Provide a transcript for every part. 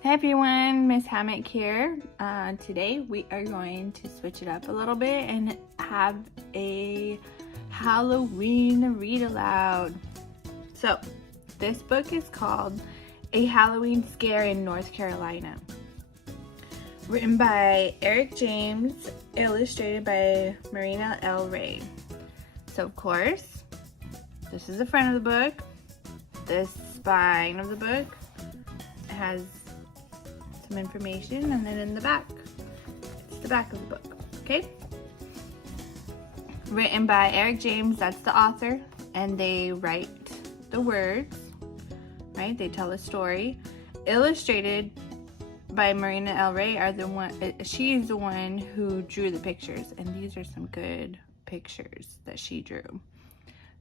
Hey everyone, Miss Hammock here. Today we are going to switch it up a little bit and have a Halloween read aloud. So this book is called A Halloween Scare in North Carolina. Written by Eric James, illustrated by Marina L. Ray. So of course, this is the front of the book. This spine of the book has some information, and then in the back, it's the back of the book, okay? Written by Eric James, that's the author, and they write the words, right? They tell a story. Illustrated by Marina L. Ray she's the one who drew the pictures, and these are some good pictures that she drew.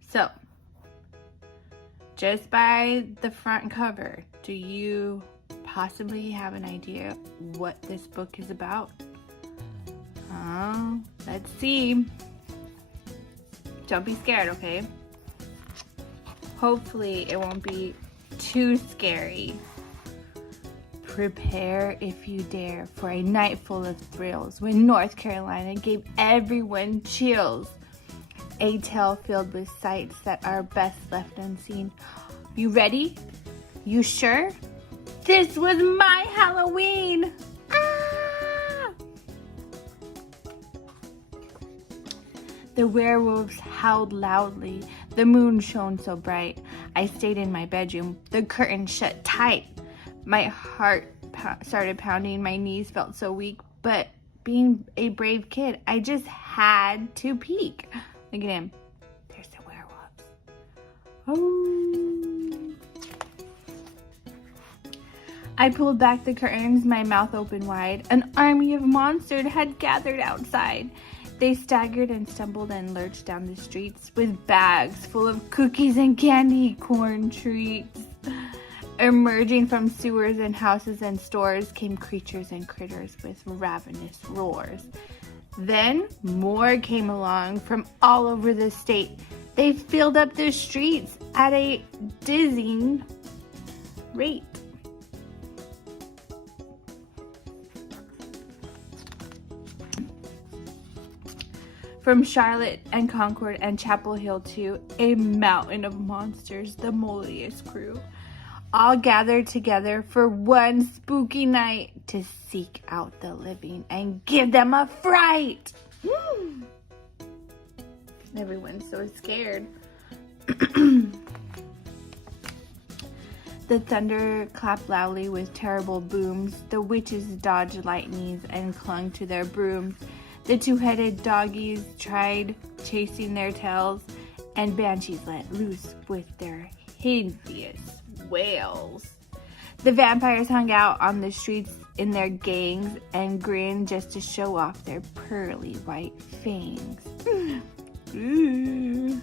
So, just by the front cover, do you possibly have an idea what this book is about? Let's see. Don't be scared, okay? Hopefully it won't be too scary. Prepare if you dare for a night full of thrills when North Carolina gave everyone chills. A tale filled with sights that are best left unseen. You ready? You sure? This was my Halloween! Ah! The werewolves howled loudly. The moon shone so bright. I stayed in my bedroom, the curtain shut tight. My heart started pounding, my knees felt so weak, but being a brave kid, I just had to peek. Look at him. There's the werewolves. Oh. I pulled back the curtains, my mouth open wide. An army of monsters had gathered outside. They staggered and stumbled and lurched down the streets with bags full of cookies and candy corn treats. Emerging from sewers and houses and stores came creatures and critters with ravenous roars. Then more came along from all over the state. They filled up the streets at a dizzying rate. From Charlotte and Concord and Chapel Hill too, a mountain of monsters, the molliest crew, all gathered together for one spooky night to seek out the living and give them a fright. Everyone's so scared. The thunder clapped loudly with terrible booms. The witches dodged lightnings and clung to their brooms. The two-headed doggies tried chasing their tails, and banshees let loose with their hideous wails. The vampires hung out on the streets in their gangs and grinned just to show off their pearly white fangs. The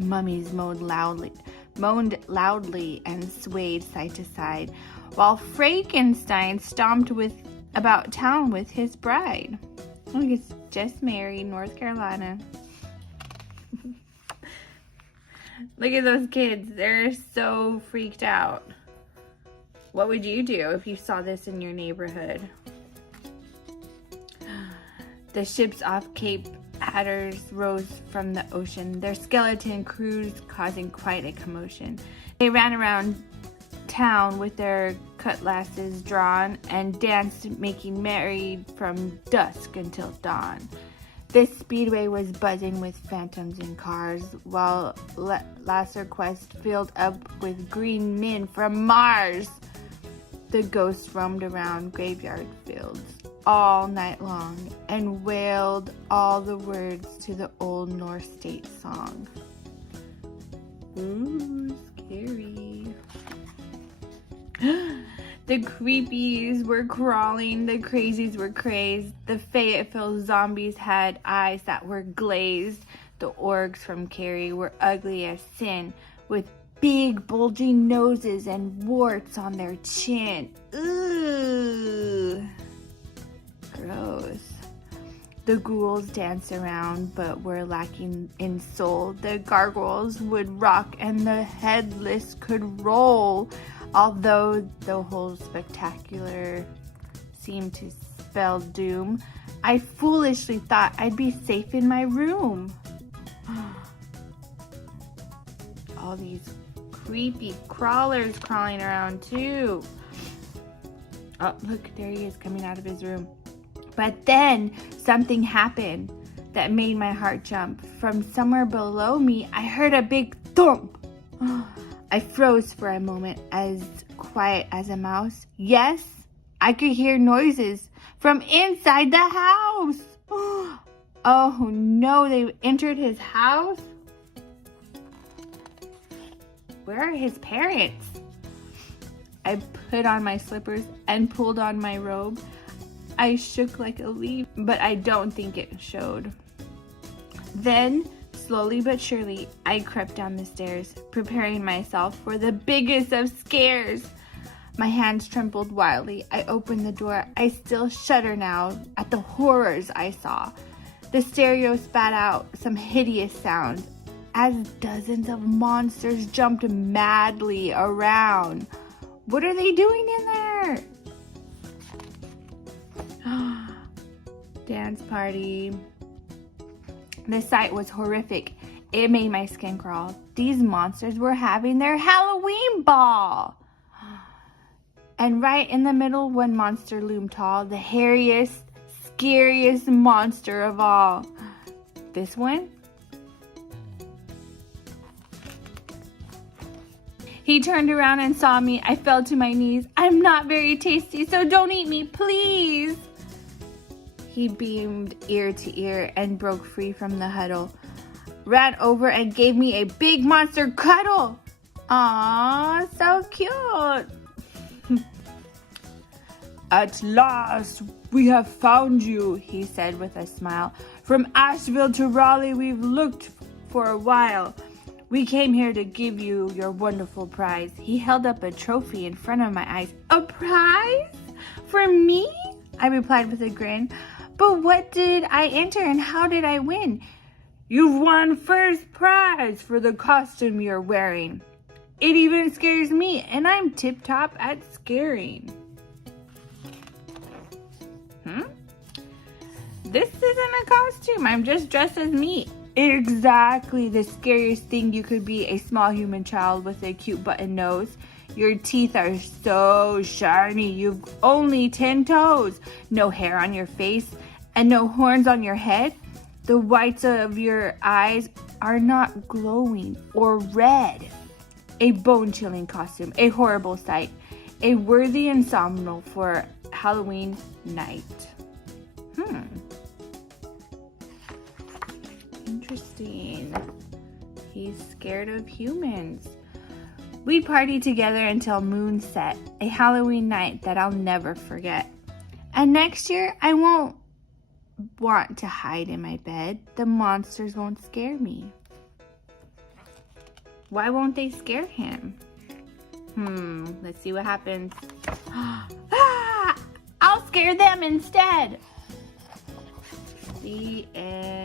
mummies moaned loudly and swayed side to side, while Frankenstein stomped about town with his bride. Look, it's just married, North Carolina. Look at those kids. They're so freaked out. What would you do if you saw this in your neighborhood? The ships off Cape Hatteras rose from the ocean, their skeleton crews causing quite a commotion. They ran around town with their cutlasses drawn and danced, making merry from dusk until dawn. The speedway was buzzing with phantoms and cars, while Lasser Quest filled up with green men from Mars. The ghosts roamed around graveyard fields all night long and wailed all the words to the old North State song. Ooh, scary. The creepies were crawling, the crazies were crazed, the Fayetteville zombies had eyes that were glazed, the orgs from Cary were ugly as sin, with big bulging noses and warts on their chin. Ooh, gross. The ghouls danced around but were lacking in soul. The gargoyles would rock and the headless could roll. Although the whole spectacular seemed to spell doom, I foolishly thought I'd be safe in my room. All these creepy crawlers crawling around too. Oh, look, there he is coming out of his room. But then something happened that made my heart jump. From somewhere below me, I heard a big thump. I froze for a moment, as quiet as a mouse. Yes, I could hear noises from inside the house. Oh no, they entered his house? Where are his parents? I put on my slippers and pulled on my robe. I shook like a leaf, but I don't think it showed. Then, slowly but surely, I crept down the stairs, preparing myself for the biggest of scares. My hands trembled wildly. I opened the door. I still shudder now at the horrors I saw. The stereo spat out some hideous sound as dozens of monsters jumped madly around. What are they doing in there? Dance party. The sight was horrific. It made my skin crawl. These monsters were having their Halloween ball. And right in the middle, one monster loomed tall, the hairiest, scariest monster of all. This one? He turned around and saw me. I fell to my knees. I'm not very tasty, so don't eat me, please. He beamed ear to ear and broke free from the huddle. Ran over and gave me a big monster cuddle. Aww, so cute. At last, we have found you, he said with a smile. From Asheville to Raleigh, we've looked for a while. We came here to give you your wonderful prize. He held up a trophy in front of my eyes. A prize? For me? I replied with a grin. But what did I enter and how did I win? You've won first prize for the costume you're wearing. It even scares me, and I'm tip-top at scaring. This isn't a costume. I'm just dressed as me. Exactly the scariest thing you could be, a small human child with a cute button nose. Your teeth are so shiny. You've only 10 toes. No hair on your face and no horns on your head. The whites of your eyes are not glowing or red. A bone-chilling costume, a horrible sight, a worthy ensemble for Halloween night. Interesting. He's scared of humans. We partied together until moonset, a Halloween night that I'll never forget. And next year, I won't want to hide in my bed. The monsters won't scare me. Why won't they scare him? Let's see what happens. I'll scare them instead. The end.